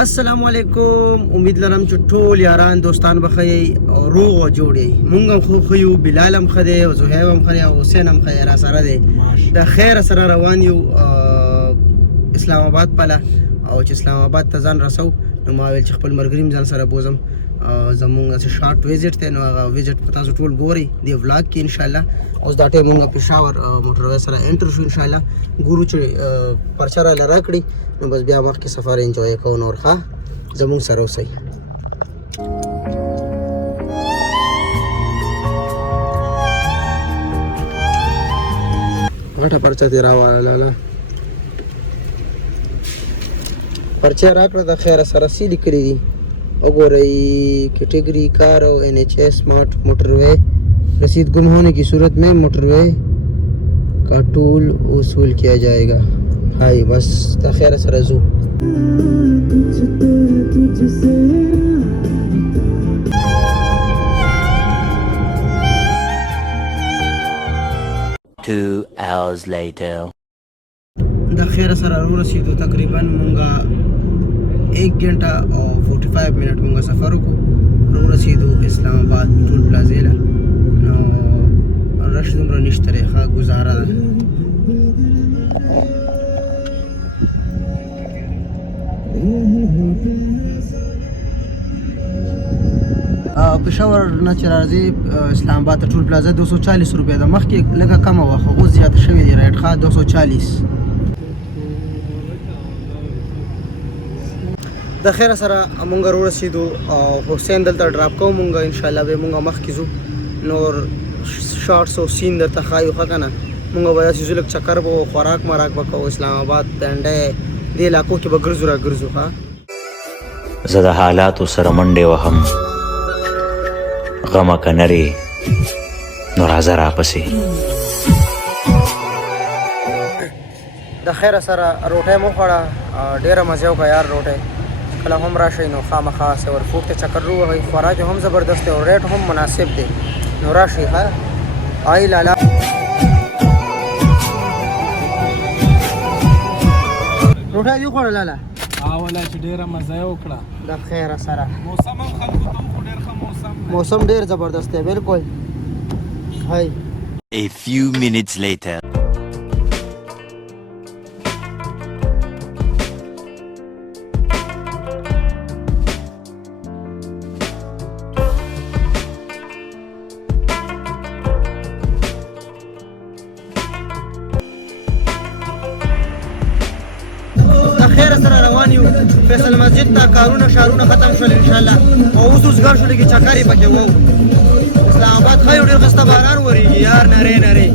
السلام علیکم. امید لرم چې ټول یاران دوستان بخی او روغ او جوړي. مونږ هم خو خو بلال هم خده او زهیب هم خده او حسین هم خیر سره دی. د خیر سره روان یو اسلام آباد پله او چې اسلام آباد ته ځان رسو نو ما ویل چې خپل مرګریم ځان سره بوزم زمونږ څه شارټ ویزټ دی نو هغه ویزټ په تاسو ټول ګوري دی ولاګ کې ان شاء الله. اوس دا ټیم مونږ پېښور موټروي سره انټر شو ان شاء الله. ګورو چې پرچه را لره کړي نو بس بیا مخکې سفر انجوای کوو نور ښه زمونږ سره اوسئ. غټه پرچه دې راواله لاله پرچه راکړه د خیره سره سی لیکلي دي وګورئ category car और NHS smart motorway रसीद गुम होने की सूरत में मोटरवे का टूल वसूल किया जाएगा. हाय बस खैर सरजू Two hours later. د خیر سره ورسېدو تقریبا مونږه 1 घंटा और 45 मिनट مونږه سفر وکړو. ورسېدو اسلام آباد ټول پلازې له نو رش دومره نشته دی ښه ګزاره ده. پېښور نه چې راځي اسلام آباد ته ټول پلازه 240 روپۍ ده. مخکې لږه کمه وه خو اوس زیاته شوې دي ریټ ښه 240. د خیره سره مونږ ورسېدو او حسین دلته ډراپ کوو مونږ ان شاء الله به مونږ مخکې ځو نور شارټس او سین درته ښایو ښه که نه. مونږ به داسې ځو لږ چکر به خوراک مراک به کوو اسلام آباد ډنډی دې علاقو کې به ګرځو را ګرځو ښه. زه د حالاتو سره منډې وهم غمه که نرې نو راځه راپسې. د خیره سره روټۍ مو خوړه ډېره مزه وکړه یار روټۍ. کله هم راشئ نو خامخا سور فوق ته چکر ووهئ. خوراک هم زبردست دی او ریټ هم مناسب دی نو راشئ ښه. آی لالا روټۍ دې وخوړه لاله اوله چې ډېره مزه یې وکړه د خیره سره. موسم هم خلکو ته خو ډېر ښه موسم ډېر زبردست دی بالکل. هاي A few minutes later. خیر سره روان یو فیصل مسجد ته کارونه شارونه ختم شول ان شاء الله او اوس وزګار شو لګي چکرې پکې وو. اسلام آباد خو ډېر خسته باران وریږي یار نری نری.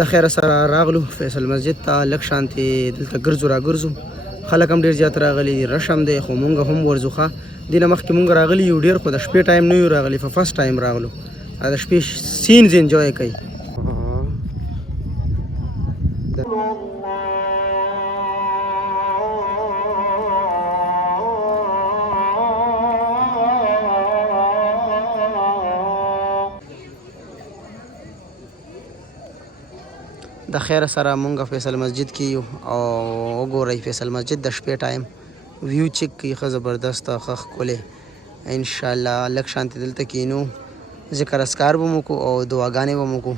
د خیر سره راغلو فیصل مسجد ته لږ شانتې دلته ګرځو را ګرځو. خلک هم ډېر زیات راغلي دي رش هم دی خو مونږ هم ورځو ښه. دې نه مخکې مونږ راغلي یو ډېر خو د شپې ټایم نه یو راغلي په فرست ټایم راغلو. د شپې سینز انجوای کوي. د خیر سره مونږ فیصل مسجد کې یو او وګورئ فیصل مسجد د شپې ټایم ویو چیک کوي ښه زبردست ښه ښکلی ان شاء الله. لږ شانتې دلته کینو ذکر اسکار به مو کو او دعاګانې به مو کو.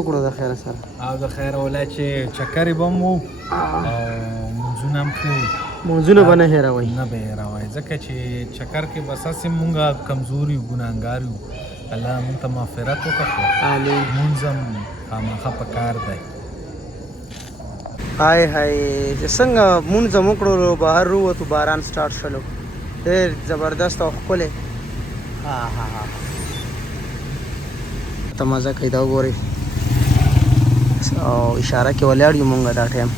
وکړو د خیر سره او د خیر ولا چې چکرې به مو او منځونه هم ښه منځونه به نه هېروئ نه به هېروئ ځکه چې چکر کې بس هسې مونږ کمزوري یو ګناهګار یو الله مونږ ته مغفرت وکړو آمین مونځ هم خامخا په کار دی هاي هاي چې څنګه مونځ هم وکړو بهر ووتو باران سټارټ شلو ډېر زبردست او ښکلی ها ها ها ته مزه کوي دا وګورئ او اشاره کې ولاړ یو مونږ دا ټایم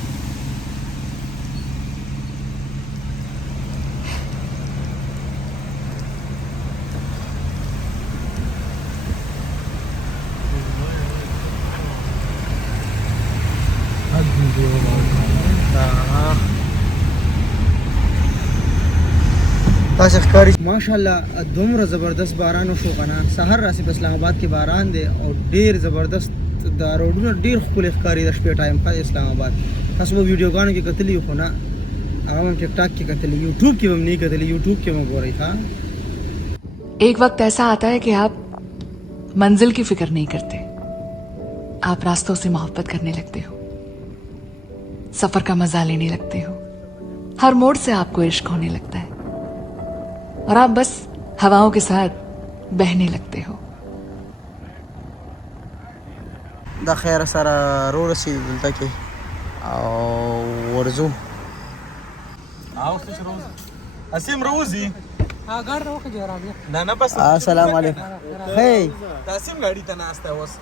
تاسو ښکاري ماشاءالله دومره زبردست باران وشو کنه سحر راسي په اسلام آباد کې باران دی او ډیر زبردست دا روډونه ډیر ښکلي ښکاري د شپې ټایم په اسلام آباد تاسو په ویډیوګانو کې کتلی خو نه هغه هم ټیک ټاک کې کتلی یوټیوب کې هم نه کتلی یوټیوب کې مو ګورئ ها एक वक्त ऐसा आता है कि आप मंजिल की फिक्र नहीं करते आप रास्तों से मोहब्बत करने लगते हो सफर का मजा लेने लगते हो हर मोड़ से आपको इश्क होने लगता है और आप बस हवाओं के साथ बहने लगते हो د خیر سره رو رسید دلته کې او ورزو او خوش روز اسیم روزي ګاډ راوخه جرابیا نه بس السلام علیکم هی تاسیم غاډي ته ناسته اوس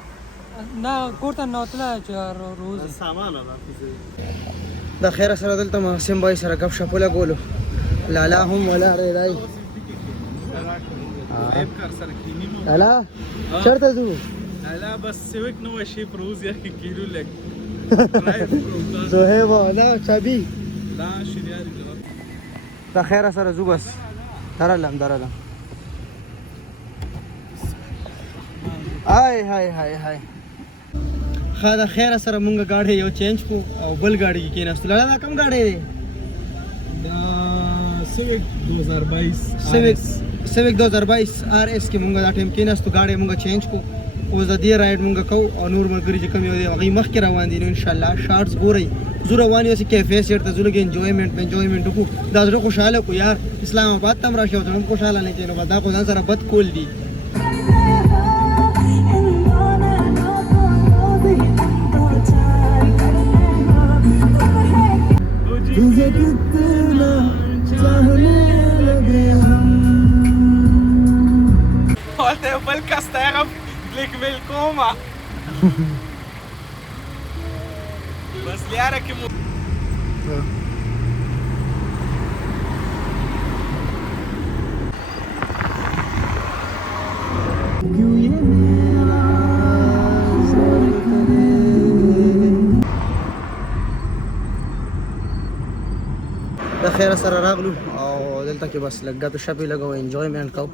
نه کوړه نوتله چې روز د خیر سره دلته محسن بای سره غف شپ لګولو لالا هم ولا ریدای لالا چرته ځو لا بس سويك نو شي بروز يا اخي كيلو لك زهيبه لا چابي لا شرياري د خیر سره زو بس درلم هاي هاي هاي هاي خا د خیر سره مونږ گاډي یو چینج کو او بل گاډي کې کېناستل دا کم گاډي دی دا سويك 2022 سويک 2022 RS کې مونږ دا ټیم کېناستو گاډي مونږ چینج کو اوس د دې رایډ مونږ کوو او نور ملګري چې کوم یو دی هغه مخکې روان دي نو ان شاء الله شارټس ګورئ زه روان یو چې کیفې سیټ ته زلګ انجوایمنت وکړو دا زړه خوشاله کو یار اسلام آباد تم راشي او زړه خوشاله نه کینو دا خو ځان سره بد کول دي तुझे कितना चाहने लगे हम قلت يا بالكاس تعرف ليك بالكوما بس ليارك د خیر سره راغلو او دلته کې بس لګا په شپې لګو انجوایمنت کو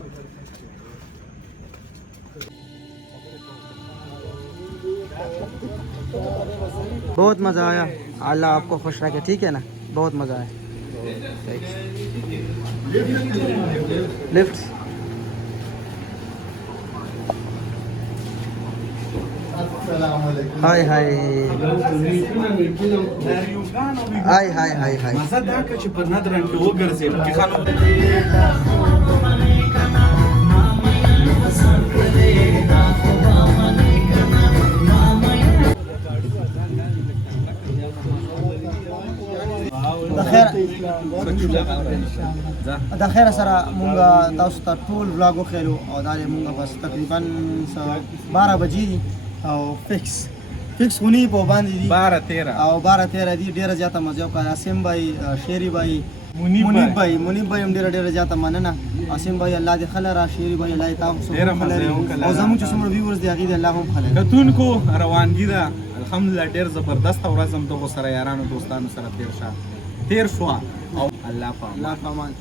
बहुत मज़ा आया अल्लाह आपको खुश रखे ठीक है ना बहुत मज़ा आया लिफ्ट हाय हाय हाय हाय हाय हाय مزه دا که چې په ندرن کې وګرځې کې خانو د خیر سره مونږ تاسو ته ټول ولاګ وخیلو او دا مونږ بس تقریبا 12 بجې دي او فکس خونی په باندې دي 12 او 12 دي ډیره زیاته مزه وکړه اسیم بای شيري بای منیب بای هم ډیره زیاته مننه اسیم بای الله دې خلره شيري بای الله تاسو او زموږ چې څومره ویورز دي هغه دې الله هم خلره کتونکو روانګی دا الحمدلله ډیر زبردست ورځم دغه سره یارانو دوستانو سره تیر شو او الله پامان